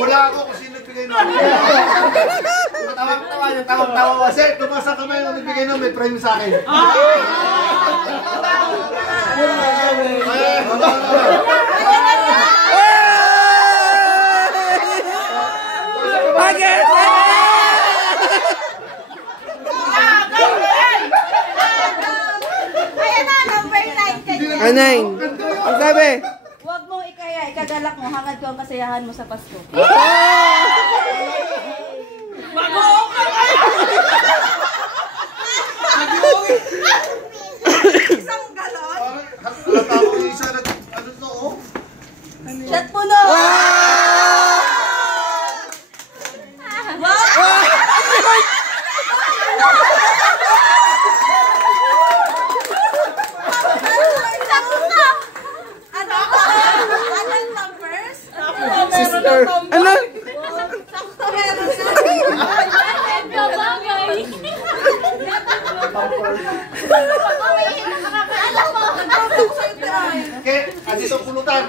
Wala ako kung sino nagbigay nun. Tawag-tawa yung tawag-tawa. Sir, tumasa kamay yung nagbigay nun, may prime sa akin. Bakit? Ayan na, number 9 kanya. Anay, ang sabi? Huwag mong ikaya, ikagalak mo, hangad ko ang kasiyahan mo sa Pasko. Bagoong ka kayo! Isang galon? Halata ko yung isa na, ano to, oh? Shot mo na! Anong numbers? Sister, ano? Sakto meron na. Okay, andito ang pulutan.